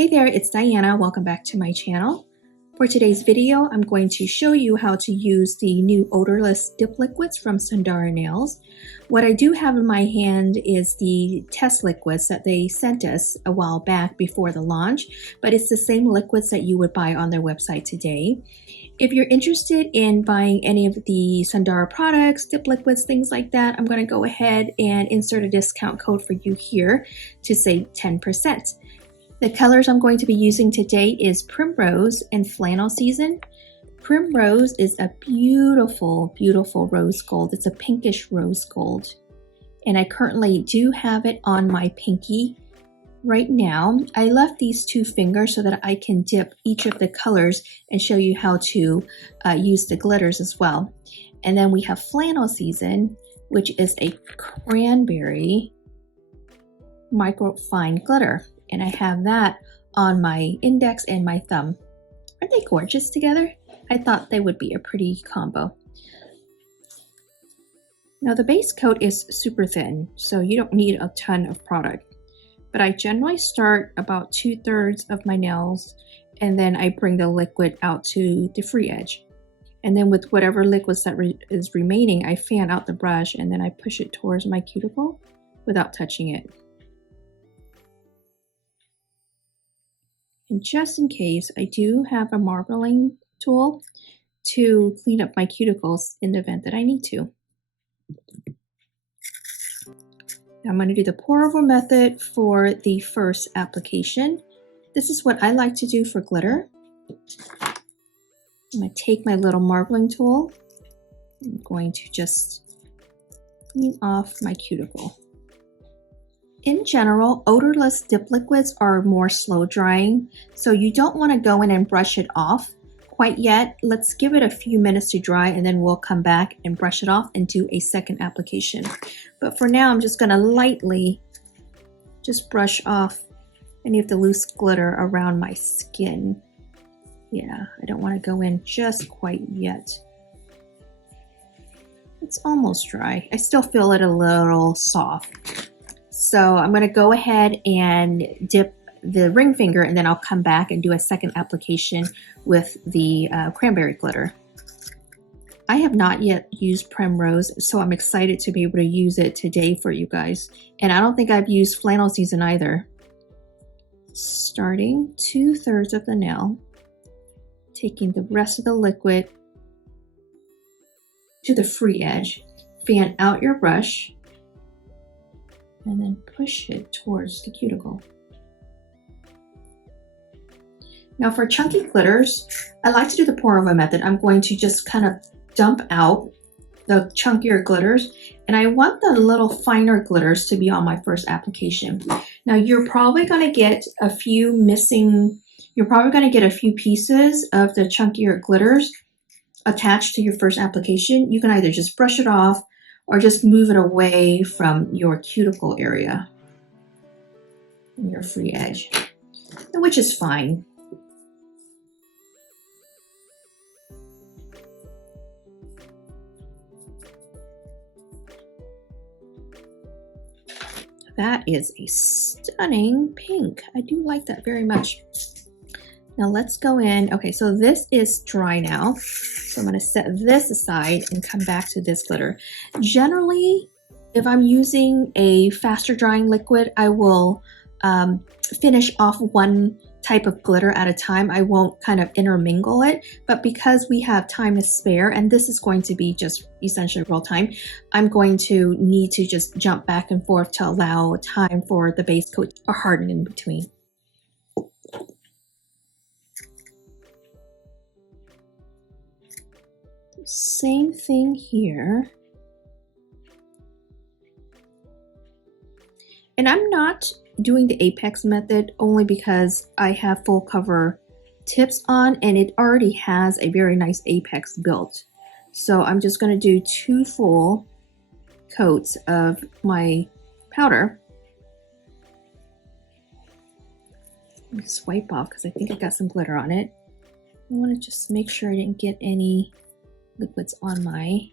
Hey there, it's Diana. Welcome back to my channel. For today's video, I'm going to show you how to use the new odorless dip liquids from Sundara Nails. What I do have in my hand is the test liquids that they sent us a while back before the launch, but it's the same liquids that you would buy on their website today. If you're interested in buying any of the Sundara products, dip liquids, things like that, I'm going to go ahead and insert a discount code for you here to save 10%. The colors I'm going to be using today is Primrose and Flannel Season. Primrose is a beautiful, beautiful rose gold. It's a pinkish rose gold. And I currently do have it on my pinky right now. I left these two fingers so that I can dip each of the colors and show you how to use the glitters as well. And then we have Flannel Season, which is a cranberry microfine glitter. And I have that on my index and my thumb. Aren't they gorgeous together? I thought they would be a pretty combo. Now the base coat is super thin, so you don't need a ton of product. But I generally start about 2/3 of my nails, and then I bring the liquid out to the free edge. And then with whatever liquids that is remaining, I fan out the brush and then I push it towards my cuticle without touching it. And just in case, I do have a marbling tool to clean up my cuticles in the event that I need to. Now I'm going to do the pour-over method for the first application. This is what I like to do for glitter. I'm going to take my little marbling tool. I'm going to just clean off my cuticle. In general, odorless dip liquids are more slow drying, so you don't want to go in and brush it off quite yet. Let's give it a few minutes to dry and then we'll come back and brush it off and do a second application. But for now, I'm just going to lightly just brush off any of the loose glitter around my skin. Yeah, I don't want to go in just quite yet. It's almost dry. I still feel it a little soft. So I'm going to go ahead and dip the ring finger and then I'll come back and do a second application with the cranberry glitter. I have not yet used Primrose, so I'm excited to be able to use it today for you guys. And I don't think I've used Flannel Season either. Starting 2/3 of the nail, taking the rest of the liquid to the free edge, fan out your brush, and then push it towards the cuticle. Now for chunky glitters, I like to do the pour-over method. I'm going to just kind of dump out the chunkier glitters, and I want the little finer glitters to be on my first application. Now you're probably going to get a few missing, you're probably going to get a few pieces of the chunkier glitters attached to your first application. You can either just brush it off or just move it away from your cuticle area, your free edge, which is fine. That is a stunning pink. I do like that very much. Now let's go in. Okay, so this is dry now. So I'm going to set this aside and come back to this glitter. Generally, if I'm using a faster drying liquid, I will finish off one type of glitter at a time. I won't kind of intermingle it, but because we have time to spare, and this is going to be just essentially real time, I'm going to need to just jump back and forth to allow time for the base coat to harden in between. Same thing here. And I'm not doing the apex method only because I have full cover tips on and it already has a very nice apex built. So I'm just going to do 2 full coats of my powder. Let me swipe off because I think I got some glitter on it. I want to just make sure I didn't get any liquids on my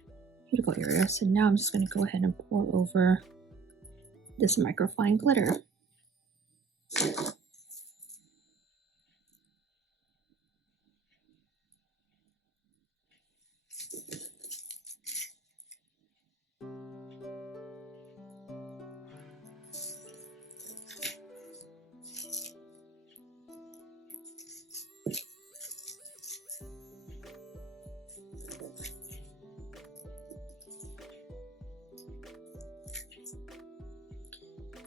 cuticle area. So now I'm just going to go ahead and pour over this microfine glitter.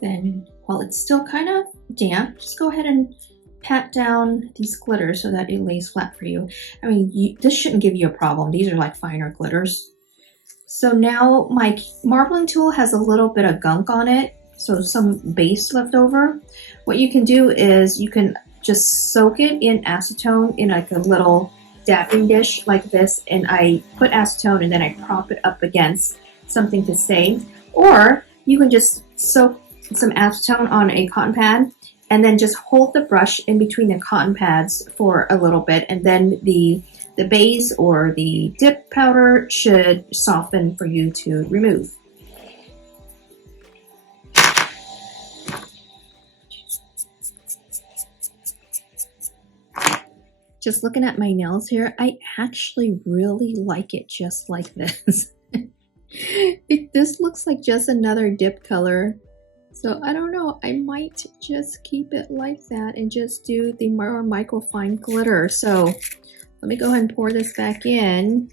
Then while it's still kind of damp, just go ahead and pat down these glitters so that it lays flat for you. I mean, this shouldn't give you a problem. These are like finer glitters. So now my marbling tool has a little bit of gunk on it, so some base left over. What you can do is you can just soak it in acetone in like a little dabbing dish like this, and I put acetone and then I prop it up against something to stay. Or you can just soak some acetone on a cotton pad and then just hold the brush in between the cotton pads for a little bit, and then the base or the dip powder should soften for you to remove. Just looking at my nails here, I actually really like it just like this. This looks like just another dip color. So I don't know, I might just keep it like that and just do the more microfine glitter. So let me go ahead and pour this back in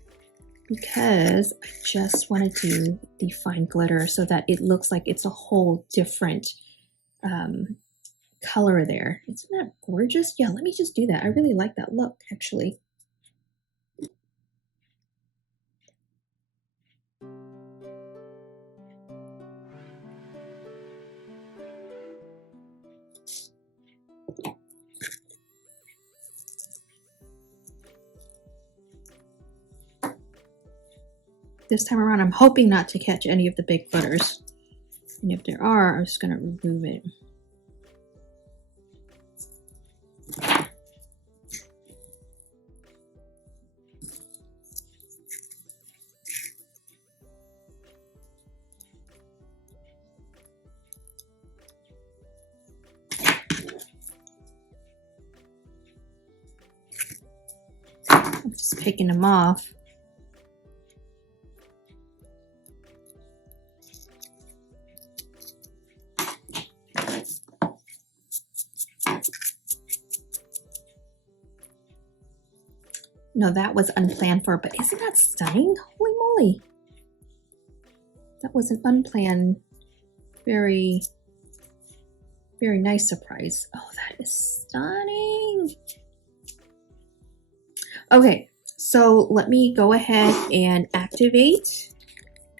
because I just want to do the fine glitter so that it looks like it's a whole different color there. Isn't that gorgeous? Yeah, let me just do that. I really like that look, actually. This time around, I'm hoping not to catch any of the big glitters. And if there are, I'm just going to remove it. I'm just picking them off. No, that was unplanned for, but isn't that stunning? Holy moly. That was an unplanned, very, very nice surprise. Oh, that is stunning. Okay, so let me go ahead and activate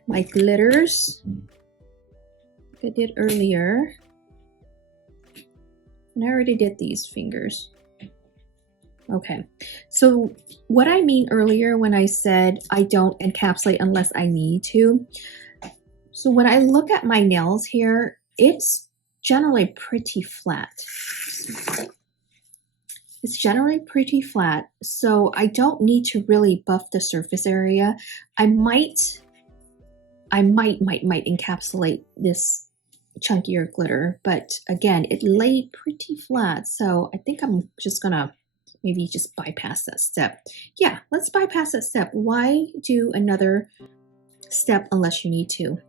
my glitters like I did earlier. And I already did these fingers. Okay, so what I mean earlier when I said I don't encapsulate unless I need to. So when I look at my nails here, it's generally pretty flat. It's generally pretty flat, so I don't need to really buff the surface area. I might encapsulate this chunkier glitter, but again, it laid pretty flat, so I think I'm just gonna maybe just bypass that step. Yeah, let's bypass that step. Why do another step unless you need to?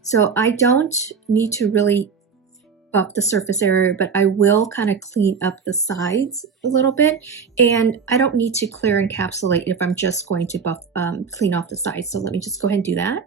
So I don't need to really buff the surface area, but I will kind of clean up the sides a little bit. And I don't need to clear encapsulate if I'm just going to buff, clean off the sides. So let me just go ahead and do that.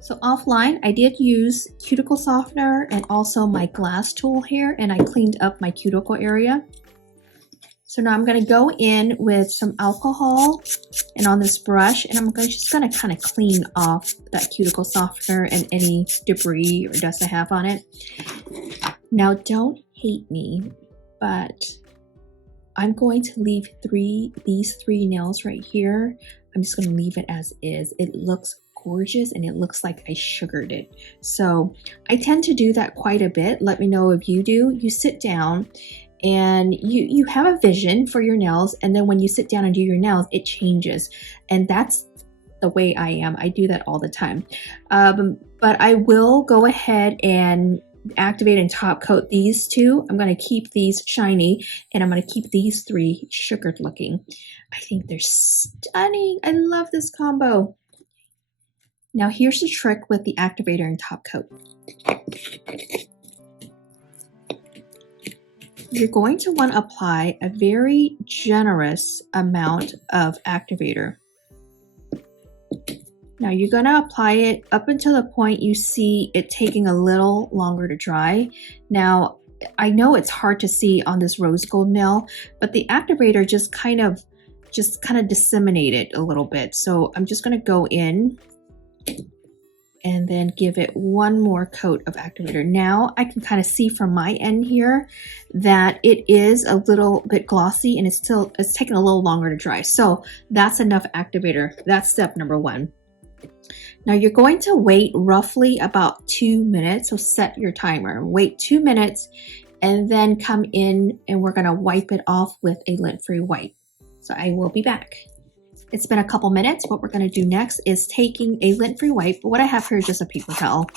So offline, I did use cuticle softener and also my glass tool here, and I cleaned up my cuticle area. So now I'm going to go in with some alcohol and on this brush, and I'm just going to kind of clean off that cuticle softener and any debris or dust I have on it. Now don't hate me, but I'm going to leave these three nails right here. I'm just going to leave it as is. It looks gorgeous and it looks like I sugared it. So I tend to do that quite a bit. Let me know if you do. You sit down and you have a vision for your nails, and then when you sit down and do your nails, it changes. And that's the way I am. I do that all the time. But I will go ahead and activate and top coat these two. I'm going to keep these shiny, and I'm going to keep these three sugared looking. I think they're stunning. I love this combo. Now here's the trick with the activator and top coat. You're going to want to apply a very generous amount of activator. Now you're going to apply it up until the point you see it taking a little longer to dry. Now, I know it's hard to see on this rose gold nail, but the activator just kind of disseminated a little bit. So I'm just going to go in and then give it one more coat of activator. Now I can kind of see from my end here that it is a little bit glossy and it's taking a little longer to dry. So that's enough activator. That's step number one. Now you're going to wait roughly about 2 minutes. So set your timer, wait 2 minutes, and then come in and we're gonna wipe it off with a lint-free wipe. So I will be back. It's been a couple minutes. What we're gonna do next is taking a lint-free wipe. What I have here is just a paper towel,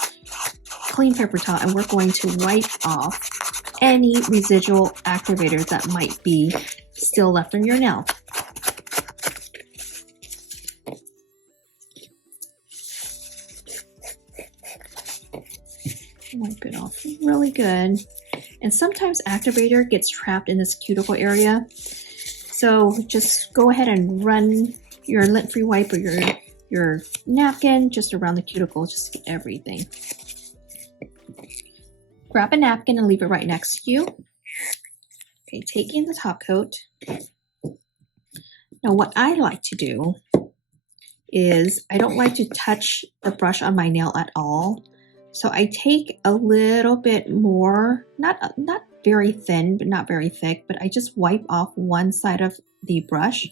clean paper towel, and we're going to wipe off any residual activator that might be still left on your nail. Wipe it off really good. And sometimes activator gets trapped in this cuticle area. So just go ahead and run your lint-free wipe or your napkin just around the cuticle, just to get everything. Grab a napkin and leave it right next to you. Okay, taking the top coat. Now what I like to do is I don't like to touch the brush on my nail at all. So I take a little bit more, not very thin, but not very thick, but I just wipe off one side of the brush.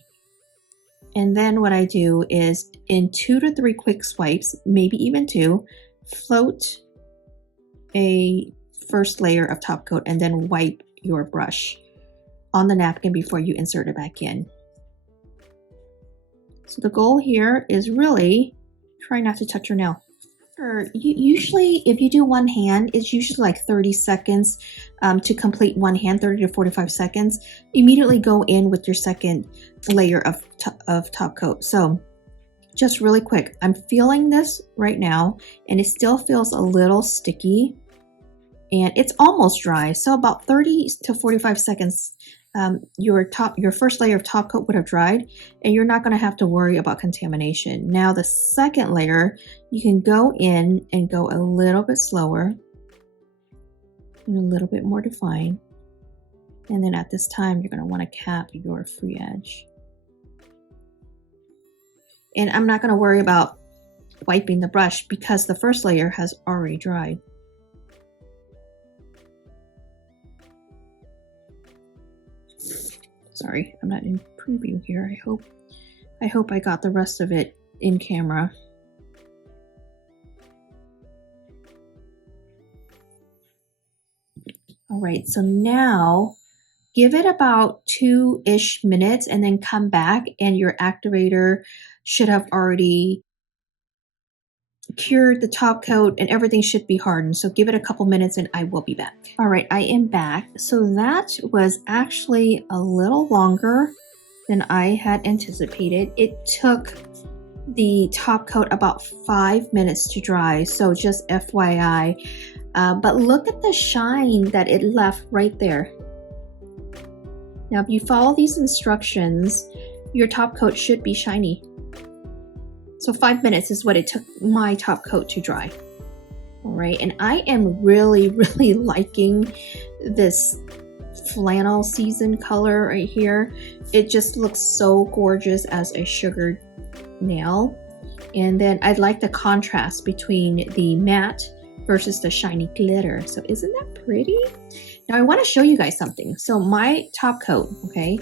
And then what I do is in 2 to 3 quick swipes, maybe even 2, float a first layer of top coat and then wipe your brush on the napkin before you insert it back in. So the goal here is really try not to touch your nail. Usually, if you do one hand, it's usually like 30 seconds to complete one hand, 30 to 45 seconds. Immediately go in with your second layer of top coat. So just really quick, I'm feeling this right now and it still feels a little sticky and it's almost dry. So about 30 to 45 seconds, your first layer of top coat would have dried and you're not going to have to worry about contamination. Now the second layer, you can go in and go a little bit slower and a little bit more defined. And then at this time, you're going to want to cap your free edge. And I'm not going to worry about wiping the brush because the first layer has already dried. Sorry, I'm not in preview here. I hope I got the rest of it in camera. All right, so now give it about 2-ish minutes and then come back and your activator should have already cured the top coat and everything should be hardened. So give it a couple minutes and I will be back. All right, I am back. So that was actually a little longer than I had anticipated. It took the top coat about 5 minutes to dry. So just FYI, but look at the shine that it left right there. Now, if you follow these instructions, your top coat should be shiny. So 5 minutes is what it took my top coat to dry. All right, and I am really liking this flannel season color right here. It just looks so gorgeous as a sugared nail. And then I like the contrast between the matte versus the shiny glitter. So isn't that pretty? Now I want to show you guys something. So my top coat, okay,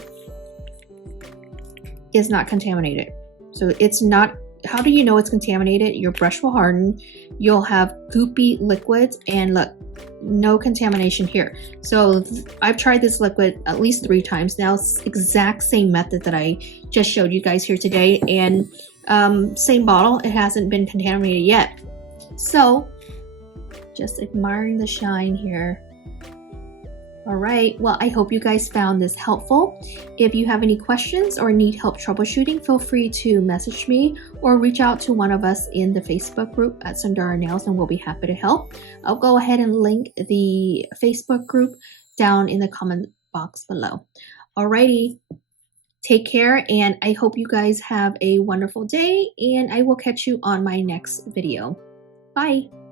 is not contaminated. So it's not. How do you know it's contaminated? Your brush will harden, you'll have goopy liquids, and look, no contamination here. So I've tried this liquid at least 3 times now. It's the exact same method that I just showed you guys here today, and same bottle, it hasn't been contaminated yet. So Just admiring the shine here. Alright, well, I hope you guys found this helpful. If you have any questions or need help troubleshooting, feel free to message me or reach out to one of us in the Facebook group at Sundara Nails and we'll be happy to help. I'll go ahead and link the Facebook group down in the comment box below. Alrighty, take care and I hope you guys have a wonderful day and I will catch you on my next video. Bye!